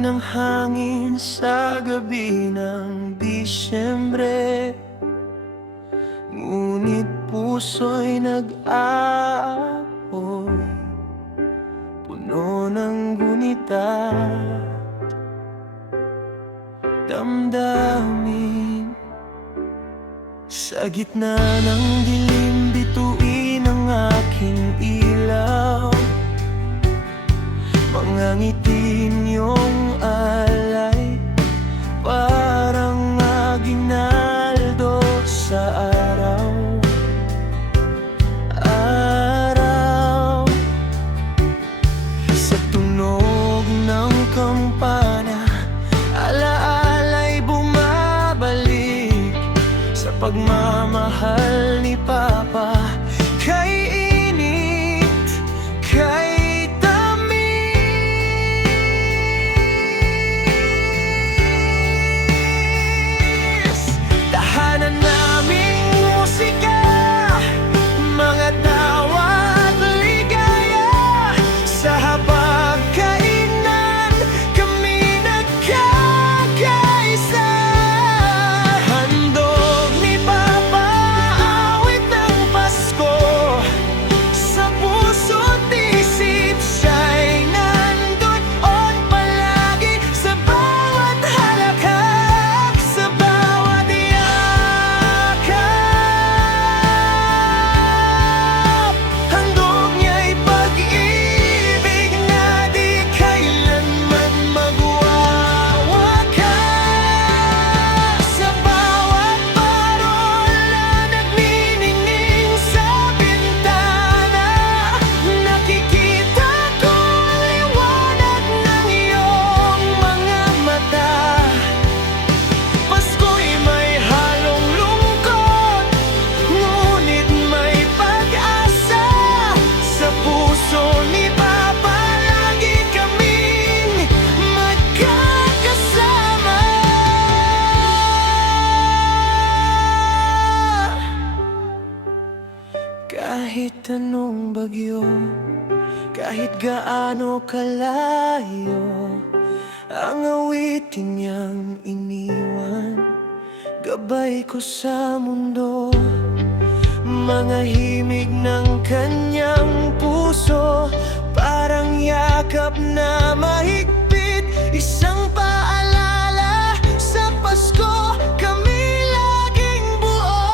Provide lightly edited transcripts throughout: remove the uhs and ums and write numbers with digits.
ng hangin sa gabi ng Disyembre. Ngunit puso'y nag-aapoy, puno ng gunita, damdamin. Sa gitna ng dilim, bituin ang aking ilaw. Mga ngiti niyong alay, parang aginaldo sa araw. Araw. Sa tunog ng kampana, alaala'y bumabalik sa pagmamahal ni Papa. Kay init, kay kahit anong bagyo, kahit gaano kalayo, ang awitin niyang iniwan, gabay ko sa mundo. Mga himig ng kanyang puso, parang yakap na mahigpit. Isang paalala sa Pasko, kami laging buo.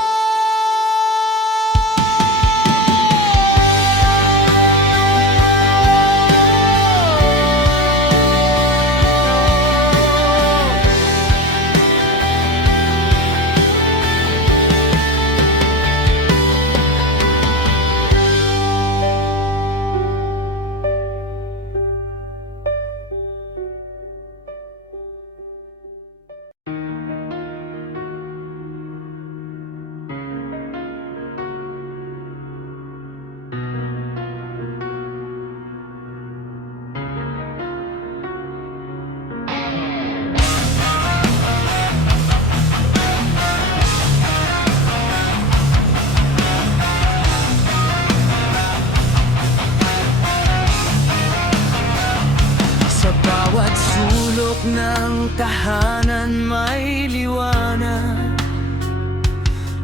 Bawat sulok ng tahanan may liwanag,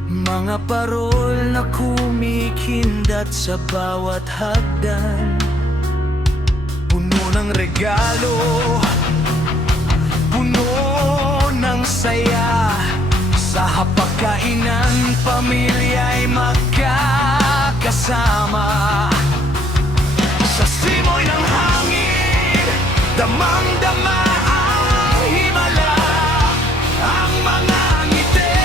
mga parol na kumikindat sa bawat hagdan. Puno ng regalo, puno ng saya, sa hapagkainan pamilya'y magkakasama. Sa simoy ng hangin, damang-dama ang himala, ang mga ngiti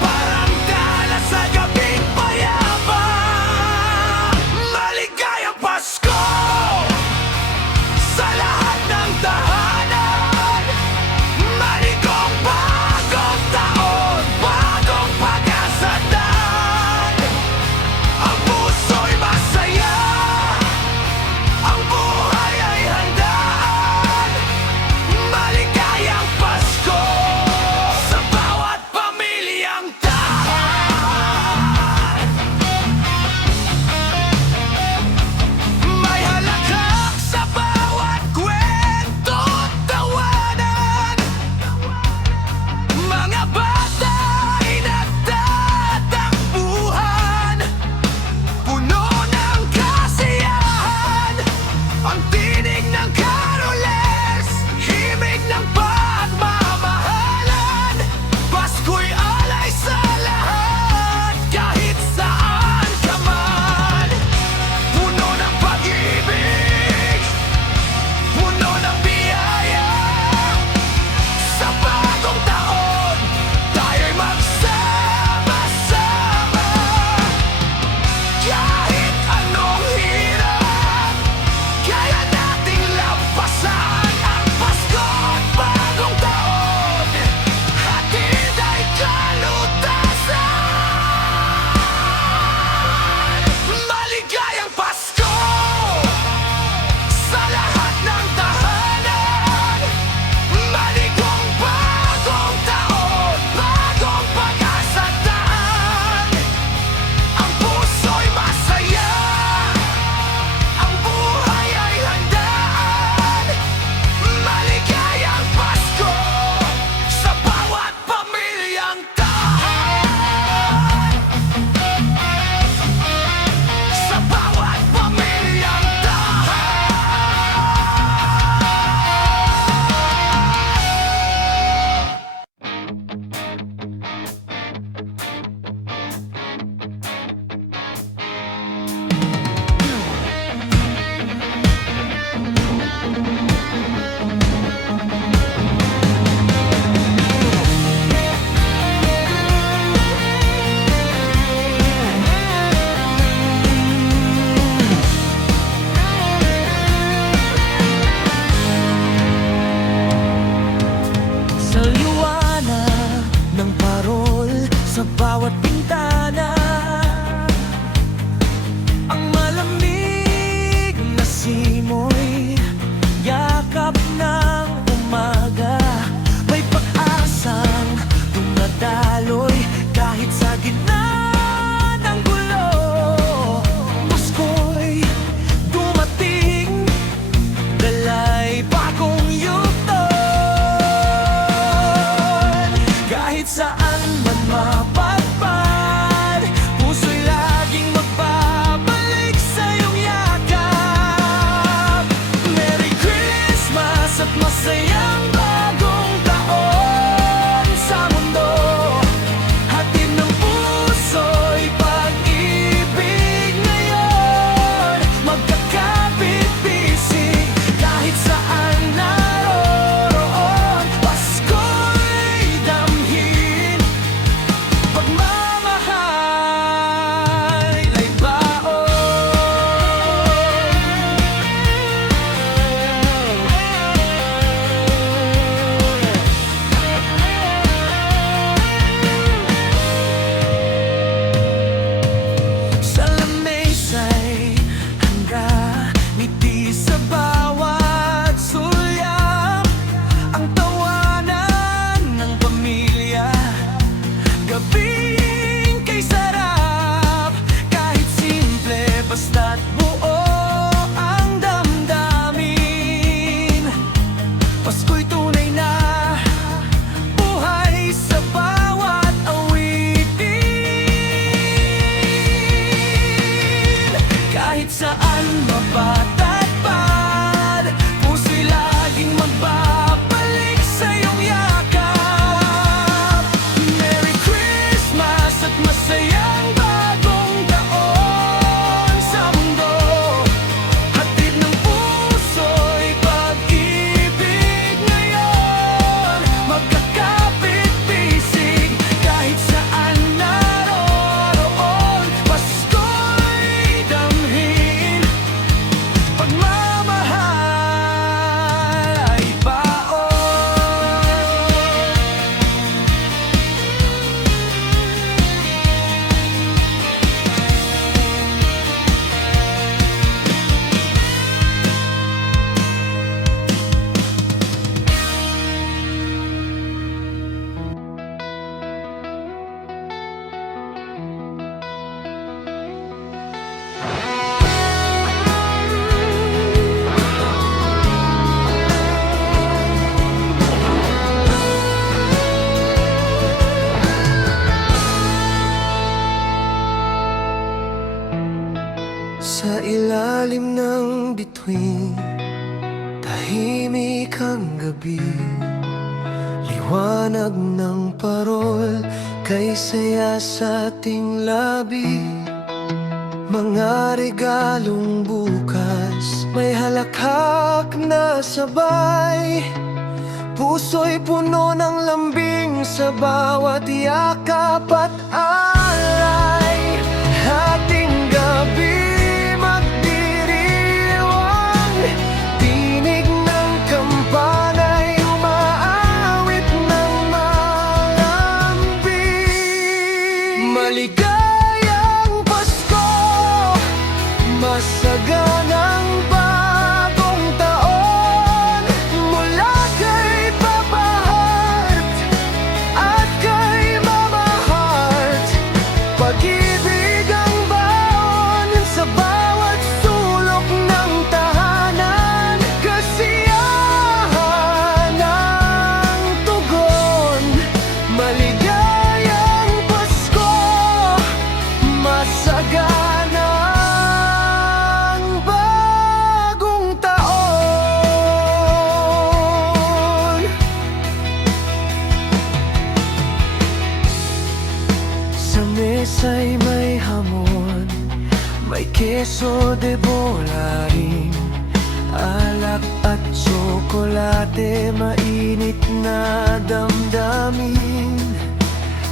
parang dala sa gabing payapa. Maligayang Pasko sa lahat ng tahanan, maligong bagong taon, bagong pag-asatan. Ang puso'y masaya, ang buhay ay handaan. bawat bintana. Ang malamig na simoy, yakap ng umaga. May pag-asang dumadaloy kahit sa gitna ng gulo. Pasko'y dumating, dala'y bagong yugton. Kahit saan man mapadpad, puso'y laging magbabalik sa iyong yakap. Merry Christmas at masayang bagong taon sa mundo. Hatid ng puso'y pag-ibig ngayon, magkakapit-bisig kahit saan naroroon. Pasko'y damhin, pagmamahal ay baon. Sa lamesa'y handa, ngiti sa bawat sulyap. Ang tawanan ng pamilya, gabing kay sarap. Kahit simple, basta't buo ang damdamin. Pasko'y tunay na buhay sa bawat awitin. Kahit saan mapatatpad, puso'y laging magbabalik sa iyong yakap. Merry Christmas at masayang bagong taon sa mundo. Hatid ng puso'y pag-ibig ngayon, magkakapit-bisig kahit saan naroroon. Pasko'y damhin, pagmamahal ay baon. Sa ilalim ng bituin, tahimik ang gabi. Liwanag ng parol, kay saya sa ating labi. Mga regalong bukas, may halakhak na sabay. Puso'y puno ng lambing sa bawat yakap at alay. Ating gabi magdiriwang, tinig ng kampana'y umaawit ng malambing. Maligayang Pasko, masaganang bagong taon, mula kay Papa Heart at kay Mama Heart. Pag-ibig ang baon sa bawat sulok ng tahanan, kasiyahan ang tugon. Maligayang Pasko, masaganang bagong taon. Sa mesa'y may hamon, may keso de bola rin, alak at tsokolate, mainit na damdamin.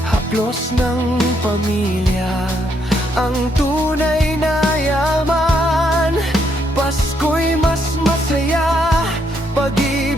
Haplos ng pamilya, ang tunay na yaman. Pasko'y mas masaya, pag-ibig